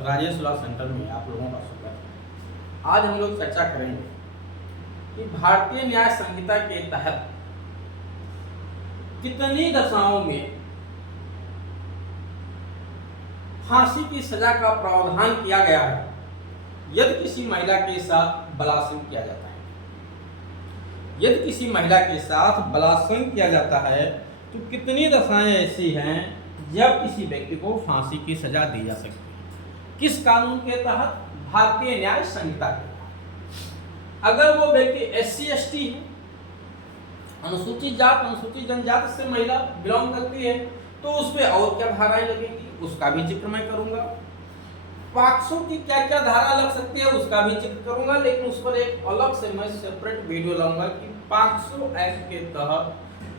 Rajesh law centre में आप लोगों का स्वागत है। आज हम लोग चर्चा करेंगे कि भारतीय न्याय संहिता के तहत कितनी दशाओं में फांसी की सजा का प्रावधान किया गया है यदि किसी महिला के साथ बलात्कार किया जाता है। यदि किसी महिला के साथ बलात्कार किया जाता है तो कितनी दशाएं ऐसी हैं जब किसी व्यक्ति को फांसी की सजा दी जा सकती है। किस कानून के तहत? भारतीय न्याय संहिता के तहत। अगर वो व्यक्ति SC ST है, अनुसूचित जात अनुसूचित जनजाति से महिला बिलोंग करती है, तो उस पर और क्या धाराएं लगेंगी उसका भी जिक्र मैं करूंगा। पॉक्सो की क्या क्या धारा लग सकती है उसका भी जिक्र करूंगा, लेकिन उस पर एक अलग से मैं सेपरेट वीडियो लाऊंगा कि पॉक्सो एक्ट के तहत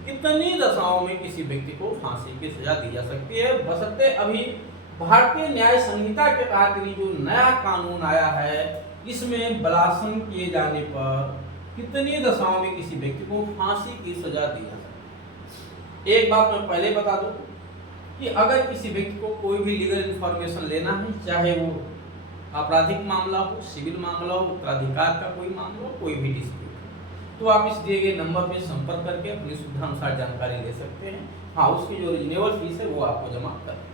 कितनी दशाओं में किसी व्यक्ति को फांसी की सजा दी जा सकती है। बशर्ते अभी भारतीय न्याय संहिता के तहत जो नया कानून आया है इसमें बलात्कार किए जाने पर कितनी दशाओं में किसी व्यक्ति को फांसी की सजा दी जा सकती है। एक बात मैं पहले बता दूं कि अगर किसी व्यक्ति को कोई भी लीगल इंफॉर्मेशन लेना है, चाहे वो आपराधिक मामला हो, सिविल मामला हो, उत्तराधिकार का कोई मामला हो, कोई भी डिस्प्यूट, तो आप इस दिए गए नंबर पे संपर्क करके अपनी सुविधा अनुसार जानकारी ले सकते हैं। हाँ, उसकी जो रिन्यूअल फीस है वो आपको जमा कर।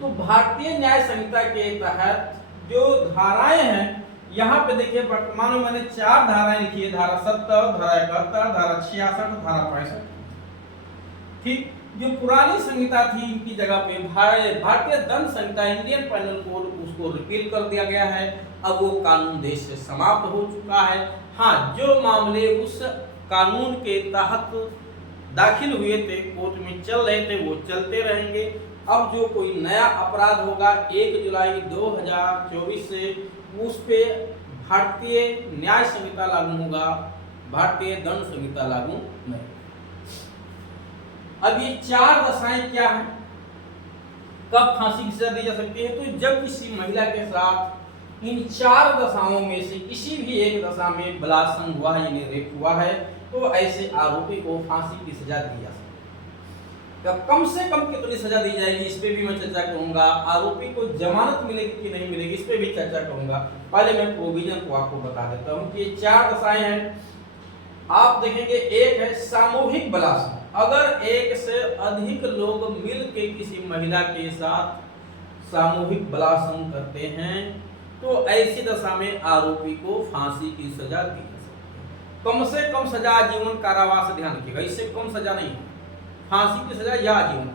तो भारतीय न्याय संहिता के तहत जो धाराएं हैं, यहाँ पे देखिए वर्तमान में मैंने 4 धाराएं लिखी है, धारा 70, धारा 71, धारा 66, धारा 65। ठीक, जो पुरानी संहिता थी इनकी जगह पे भारतीय दंड संहिता इंडियन पेनल कोड उसको रिपील कर दिया गया है। अब वो कानून देश से समाप्त हो चुका है। हाँ, जो मामले उस कानून के तहत दाखिल हुए थे, कोर्ट में चल रहे थे, वो चलते रहेंगे। अब जो कोई नया अपराध होगा 1 जुलाई 2024 से उस पे भारतीय न्याय संहिता लागू होगा, भारतीय दंड संहिता लागू नहीं। अब ये 4 दशाएं क्या हैं, कब फांसी की सजा दी जा सकती है? तो जब किसी महिला के साथ इन 4 दशाओं में से किसी भी एक दशा में बलात्कार हुआ है यानी रेप हुआ है, तो ऐसे आरोपी को फांसी की सजा दी जा सकती है। कम से कम कितनी सजा दी जाएगी इस पे भी मैं चर्चा करूंगा। आरोपी को जमानत मिलेगी कि नहीं मिलेगी इस पे भी चर्चा करूंगा। पहले मैं प्रोविजन को आपको बता देता हूं कि ये 4 दशाएं हैं। आप देखेंगे, एक है सामूहिक बलात्कार। अगर एक से अधिक लोग मिल के किसी महिला के साथ सामूहिक बलात्कार करते हैं तो ऐसी दशा में आरोपी को फांसी की सजा दी जा सकती है। कम से कम सजा आजीवन कारावास, ध्यान रखिएगा, इससे कम सजा नहीं है, फांसी की सजा या आजीवन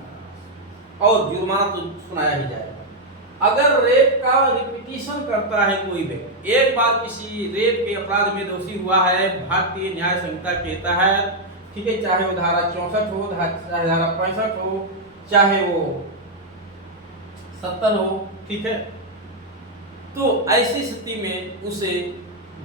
और जुर्माना तो सुनाया ही जाएगा। अगर रेप का रिपीटिशन करता है कोई व्यक्ति, एक बार किसी रेप के अपराध में दोषी हुआ है भारतीय न्याय संहिता के तहत, ठीक है, चाहे वो धारा 64 हो, चाहे धारा 65 हो, चाहे वो 70 हो, ठीक है, तो ऐसी स्थिति में उसे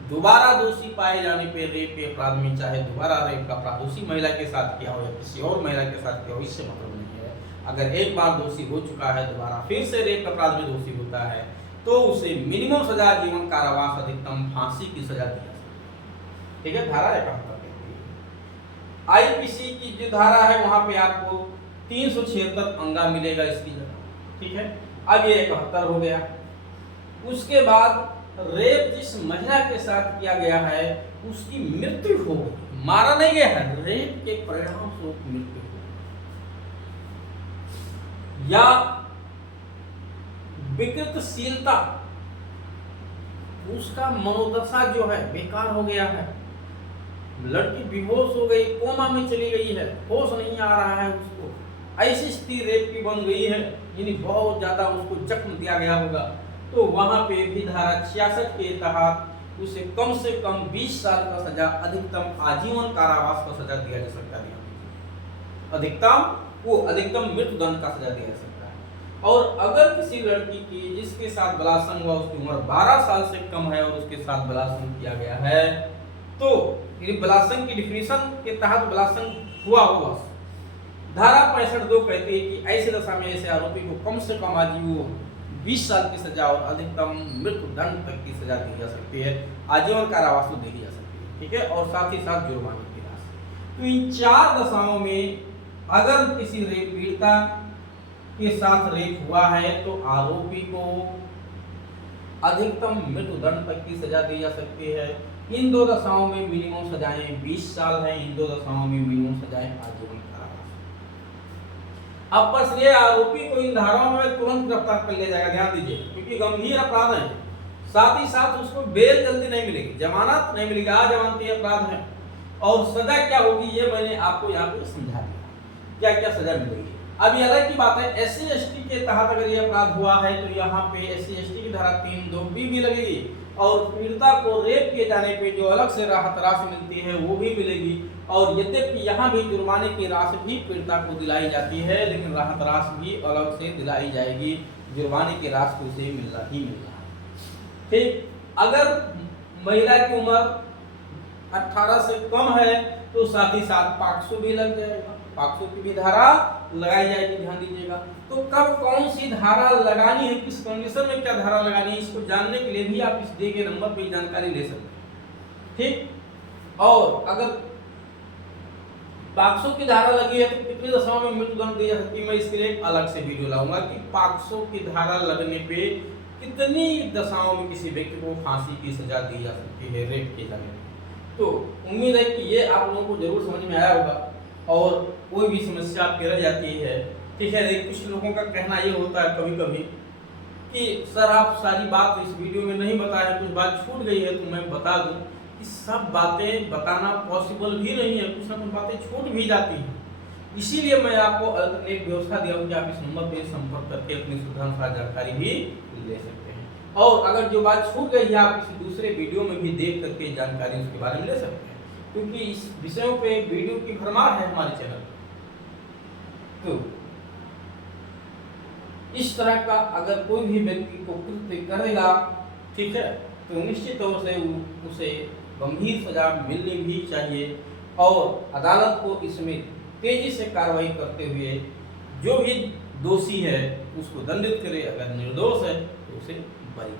दोबारा दोषी पाए जाने पे रेप के अपराध में, चाहे दोबारा रेप का अपराध उसी महिला के साथ किया हो या किसी और महिला के साथ किया हो, इससे मतलब नहीं है। अगर एक बार दोषी हो चुका है, दोबारा फिर से रेप के अपराध में दोषी होता है तो उसे मिनिमम सजा जीवन कारावास, अधिकतम फांसी की सजा दी जा सकती है। ठीक है, धारा 71 कहती है। IPC की जो धारा है वहां पे आपको 376 अंगा मिलेगा इसकी जगह। ठीक है, अब ये 71 हो गया। उसके बाद रेप जिस महिला के साथ किया गया है उसकी मृत्यु हो गई, मारा नहीं गया है, रेप के परिणाम स्वरूप मृत्यु हो या विकृतशीलता, उसका मनोदशा जो है बेकार हो गया है, लड़की बेहोश हो गई, कोमा में चली गई है, होश नहीं आ रहा है उसको, ऐसी स्थिति रेप की बन गई है, यानी बहुत ज्यादा उसको जख्म दिया गया होगा, तो वहां पे भी धारा 66 के तहत उसे कम से कम 20 साल का सजा, अधिकतम आजीवन कारावास का सजा दिया जा सकता है। अधिकतम मृत्यु दंड का सजा दिया जा सकता है। और अगर किसी लड़की की जिसके साथ बलात्कार हुआ उसकी उम्र 12 साल से कम है और उसके साथ बलात्कार किया गया है, तो बलात्कार की डिफिनीशन के तहत बलात्कार हुआ धारा 65(2) कहती है कि ऐसी दशा में ऐसे आरोपी को कम से कम आजीवन 20 साल की सजा और अधिकतम मृत्यु दंड तक की सजा दी जा सकती है, आजीवन कारावास दी जा सकती है। ठीक है, और साथ ही साथ जुर्माने की राशि। तो इन 4 दशाओं में अगर किसी रेप पीड़िता के साथ रेप हुआ है तो आरोपी को अधिकतम मृत्युदंड तक की सजा दी जा सकती है। इन दो दशाओं में मिनिमम सजाएं 20 साल है, इन दो दशाओं में मिनिमम सजाएं आजीवन कारावास। अब बस ये आरोपी को इन धाराओं में तुरंत गिरफ्तार कर लिया जाएगा, ध्यान दीजिए, क्योंकि गंभीर अपराध है। साथ ही साथ उसको बेल जल्दी नहीं मिलेगी, जमानत नहीं मिलेगी, अजमानती अपराध है। और सजा क्या होगी ये मैंने आपको यहाँ पे समझा दिया, क्या क्या सजा मिलेगी। अब ये अलग की बात है, SC/ST के तहत अगर ये अपराध हुआ है तो यहाँ पे SC/ST की धारा 3(2)B भी लगेगी, और पीड़िता को रेप किए जाने पे जो अलग से राहत राशि मिलती है वो भी मिलेगी। और यद्यपि यहाँ भी जुर्माने की राशि भी पीड़िता को दिलाई जाती है, लेकिन राहत राशि भी अलग से दिलाई जाएगी, जुर्माने की राशि को उसे मिलना ही मिलना है। ठीक, अगर महिला की उम्र 18 से कम है तो साथ ही साथ पॉक्सो भी लग जाएगा, पॉक्सो की भी धारा लगाई जाएगी, ध्यान दीजिएगा। तो कब कौन सी धारा लगानी है, किस कंडीशन में क्या धारा लगानी है, इसको जानने के लिए भी आप इस दिए गए नंबर पर जानकारी ले सकते हैं। ठीक, और अगर पॉक्सो की धारा लगी है तो कितनी दशाओं में मृत्युदंड दी जा सकती है, मैं इसके लिए एक अलग से वीडियो लाऊंगा कि पॉक्सो की धारा लगने पे कितनी दशाओं में किसी व्यक्ति को फांसी की सजा दी जा सकती है रेप के जाने पे। तो उम्मीद है कि ये आप लोगों को जरूर समझ में आया होगा। और कोई भी समस्या आपकी रह जाती है, ठीक है, कुछ लोगों का कहना ये होता है कभी कभी कि सर आप सारी बात इस वीडियो में नहीं बताए, कुछ बात छूट गई है तो मैं बता दूं। इस सब बातें बताना पॉसिबल भी नहीं है, कुछ ना कुछ बातें छूट भी जाती हैं। इसीलिए मैं आपको अल्टरनेट व्यवस्था दिया हूँ कि आप इस नंबर पर संपर्क करके अपनी सुविधानुसार जानकारी भी ले सकते हैं। और अगर जो बात छूट गई है आप किसी दूसरे वीडियो में भी देख करके जानकारी उसके बारे में ले सकते हैं, क्योंकि इस विषयों पे वीडियो की भरमार है हमारे चैनल। तो इस तरह का अगर कोई भी व्यक्ति को कृत्य करेगा, ठीक है, तो निश्चित तौर से उसे गंभीर सजा मिलनी भी चाहिए। और अदालत को इसमें तेजी से कार्रवाई करते हुए जो भी दोषी है उसको दंडित करे, अगर निर्दोष है तो उसे बरी